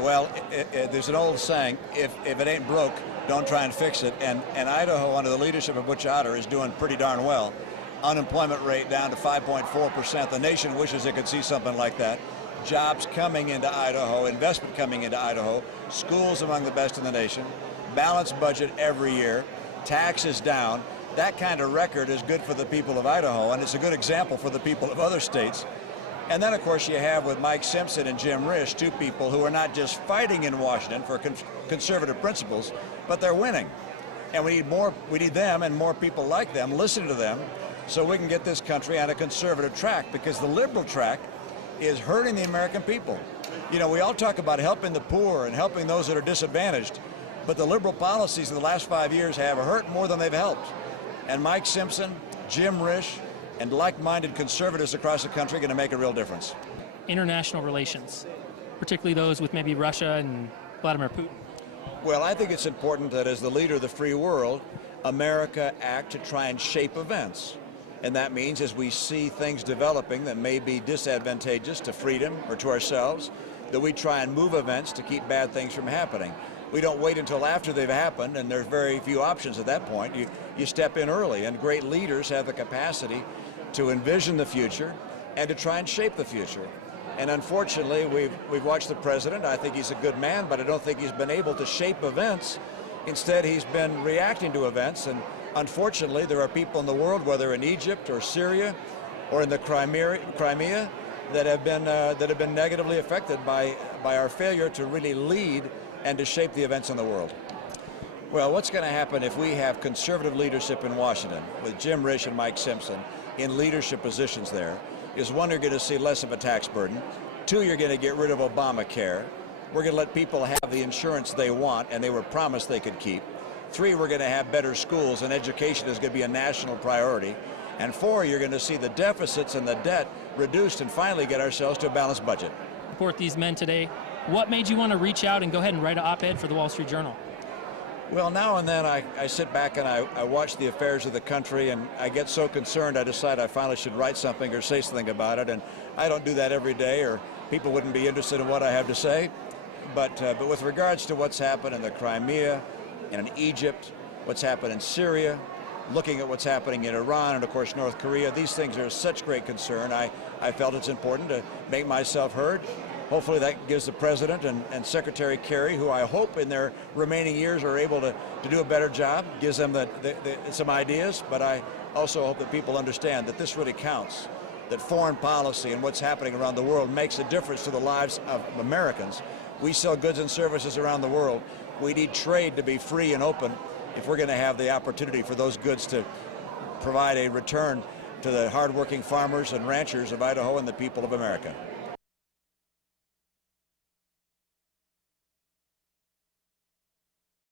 Well, there's an old saying, if it ain't broke, don't try and fix it. And Idaho, under the leadership of Butch Otter, is doing pretty darn well. Unemployment rate down to 5.4%. The nation wishes it could see something like that. Jobs coming into Idaho, investment coming into Idaho, schools among the best in the nation, balanced budget every year, taxes down. That kind of record is good for the people of Idaho, and it's a good example for the people of other states. And then, of course, you have with Mike Simpson and Jim Risch, two people who are not just fighting in Washington for conservative principles, but they're winning. And we need them and more people like them, listening to them, so we can get this country on a conservative track, because the liberal track is hurting the American people. You know, we all talk about helping the poor and helping those that are disadvantaged, but the liberal policies in the last 5 years have hurt more than they've helped. And Mike Simpson, Jim Risch, and like-minded conservatives across the country are going to make a real difference. International relations, particularly those with maybe Russia and Vladimir Putin. Well, I think it's important that as the leader of the free world, America act to try and shape events. And that means as we see things developing that may be disadvantageous to freedom or to ourselves, that we try and move events to keep bad things from happening. We don't wait until after they've happened, and there's very few options at that point. You step in early, and great leaders have the capacity to envision the future and to try and shape the future. And unfortunately, we've watched the president. I think he's a good man, but I don't think he's been able to shape events. Instead, he's been reacting to events, and unfortunately, there are people in the world, whether in Egypt or Syria or in the Crimea, that have been negatively affected by our failure to really lead and to shape the events in the world. Well, what's going to happen if we have conservative leadership in Washington with Jim Risch and Mike Simpson in leadership positions there is, one, you're going to see less of a tax burden. Two, you're going to get rid of Obamacare. We're going to let people have the insurance they want and they were promised they could keep. Three, we're going to have better schools, and education is going to be a national priority. And four, you're going to see the deficits and the debt reduced and finally get ourselves to a balanced budget. Support these men today. What made you want to reach out and go ahead and write an op-ed for the Wall Street Journal? Well, now and then I sit back and I watch the affairs of the country, and I get so concerned I decide I finally should write something or say something about it. And I don't do that every day, or people wouldn't be interested in what I have to say. But with regards to what's happened in the Crimea and in Egypt, what's happened in Syria, looking at what's happening in Iran and, of course, North Korea, these things are of such great concern. I felt it's important to make myself heard. Hopefully that gives the President and Secretary Kerry, who I hope in their remaining years are able to do a better job, gives them some ideas. But I also hope that people understand that this really counts, that foreign policy and what's happening around the world makes a difference to the lives of Americans. We sell goods and services around the world. We need trade to be free and open if we're going to have the opportunity for those goods to provide a return to the hardworking farmers and ranchers of Idaho and the people of America.